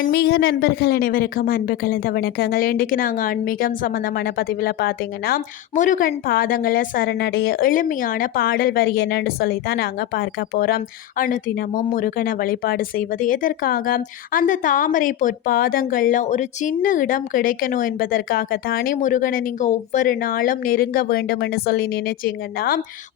ஆன்மீக நண்பர்கள் அனைவருக்கும் அன்பு கலந்த வணக்கங்கள். இன்றைக்கு நாங்கள் ஆன்மீகம் சம்பந்தமான பதிவில் பார்த்தீங்கன்னா முருகன் பாதங்களை சரணடைய எளிமையான பாடல் வரி என்னன்னு சொல்லி தான் நாங்கள் பார்க்க போகிறோம் அனுதினமும் முருகனை வழிபாடு செய்வது எதற்காக? அந்த தாமரை பொற்பாதங்களில் ஒரு சின்ன இடம் கிடைக்கணும் என்பதற்காக தானே முருகனை நீங்கள் ஒவ்வொரு நாளும் நெருங்க வேண்டும்னு சொல்லி நினைச்சிங்கன்னா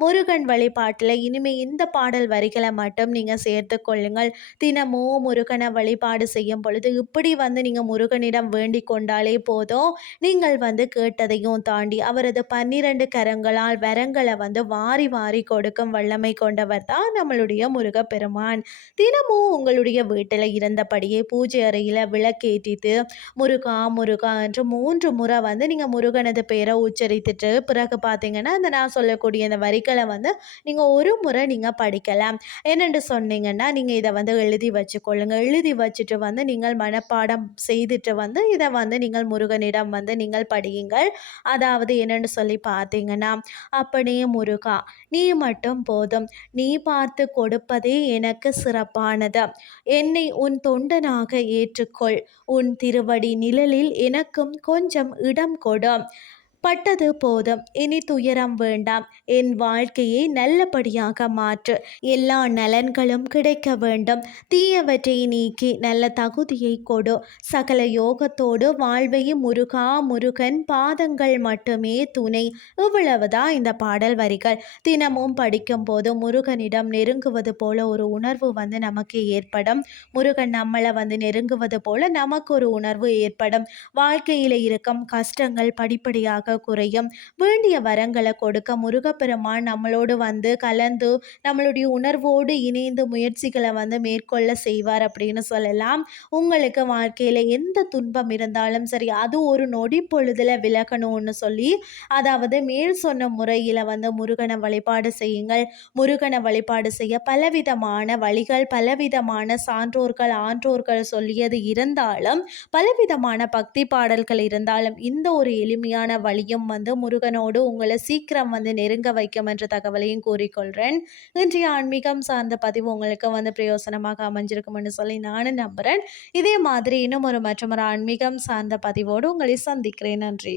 முருகன் வழிபாட்டில் இனிமேல் இந்த பாடல் வரிகளை மட்டும் நீங்கள் சேர்த்து கொள்ளுங்கள். தினமும் முருகனை வழிபாடு செய்யும் பொழுது இப்படி வந்து நீங்கள் முருகனிடம் வேண்டிக் கொண்டாலே போதும். நீங்கள் வந்து கேட்டதையும் தாண்டி அவரது பன்னிரண்டு கரங்களால் வரங்களை வந்து வாரி வாரி கொடுக்கும் வல்லமை கொண்டவர் தான் நம்மளுடைய முருகப்பெருமான். தினமும் உங்களுடைய வீட்டில் இருந்தபடியே பூஜை அறையில் விளக்கேற்றிட்டு முருகா முருகா என்று மூன்று முறை வந்து நீங்கள் முருகனது பேரை உச்சரித்துட்டு பிறகு பார்த்தீங்கன்னா அந்த நான் சொல்லக்கூடிய அந்த வரிகளை வந்து நீங்கள் ஒரு முறை நீங்கள் படிக்கலாம். என்னென்று சொன்னீங்கன்னா நீங்கள் இதை வந்து எழுதி வச்சுக்கொள்ளுங்க. எழுதி வச்சுட்டு வந்து நீங்கள் நீங்கள் மனப்பாடம் செய்துட்டு வந்து இதை வந்து நீங்கள் முருகனிடம் வந்து நீங்கள் படியுங்கள். அதாவது என்னென்னு சொல்லி பார்த்தீங்கன்னா அப்படியே முருகா நீ மட்டும் போதும். நீ பார்த்து கொடுப்பதே எனக்கு சிறப்பானது. என்னை உன் தொண்டனாக ஏற்றுக்கொள். உன் திருவடி நிழலில் எனக்கும் கொஞ்சம் இடம் கொடு. பட்டது போதும். இனி துயரம் வேண்டாம். என் வாழ்க்கையை நல்லபடியாக மாற்று. எல்லா நலன்களும் கிடைக்க வேண்டும். தீயவற்றை நீக்கி நல்ல தகுதியை கொடு. சகல யோகத்தோடு வாழ்வையும் முருகா முருகன் பாதங்கள் மட்டுமே துணை. இவ்வளவுதான் இந்த பாடல் வரிகள். தினமும் படிக்கும் போது முருகனிடம் நெருங்குவது போல ஒரு உணர்வு வந்து நமக்கு ஏற்படும். முருகன் நம்மளை வந்து நெருங்குவது போல நமக்கு ஒரு உணர்வு ஏற்படும். வாழ்க்கையில் இருக்கும் கஷ்டங்கள் படிப்படியாக குறையும். வேண்டிய வரங்களை கொடுக்க முருகப்பெருமான் நம்மளோடு வந்து கலந்து நம்மளுடைய உணர்வோடு இணைந்து முயற்சிகளை வந்து மேற்கொள்ள செய்வார் அப்படின்னு சொல்லலாம். உங்களுக்கு வாழ்க்கையில் எந்த துன்பம் இருந்தாலும் சரி அது ஒரு நொடி பொழுதில் விலகணும்னு சொல்லி அதாவது மேல் சொன்ன முறையில் வந்து முருகனை வழிபாடு செய்யுங்கள். முருகனை வழிபாடு செய்ய பலவிதமான வழிகள் பலவிதமான சான்றோர்கள் ஆன்றோர்கள் சொல்லியது இருந்தாலும் பலவிதமான பக்தி பாடல்கள் இருந்தாலும் இந்த ஒரு எளிமையான வழி வழியும் வந்து முருகனோடு உங்களை சீக்கிரம் வந்து நெருங்க வைக்கும் என்ற தகவலையும் கூறிக்கொள்கிறேன் இன்றைய ஆன்மீகம் சார்ந்த பதிவு உங்களுக்கு வந்து பிரயோசனமாக அமைஞ்சிருக்கும்னு சொல்லி நானும் நம்புகிறேன் இதே மாதிரி இன்னும் ஒரு மற்றொரு ஆன்மீகம் சார்ந்த பதிவோடு உங்களை சந்திக்கிறேன். நன்றி.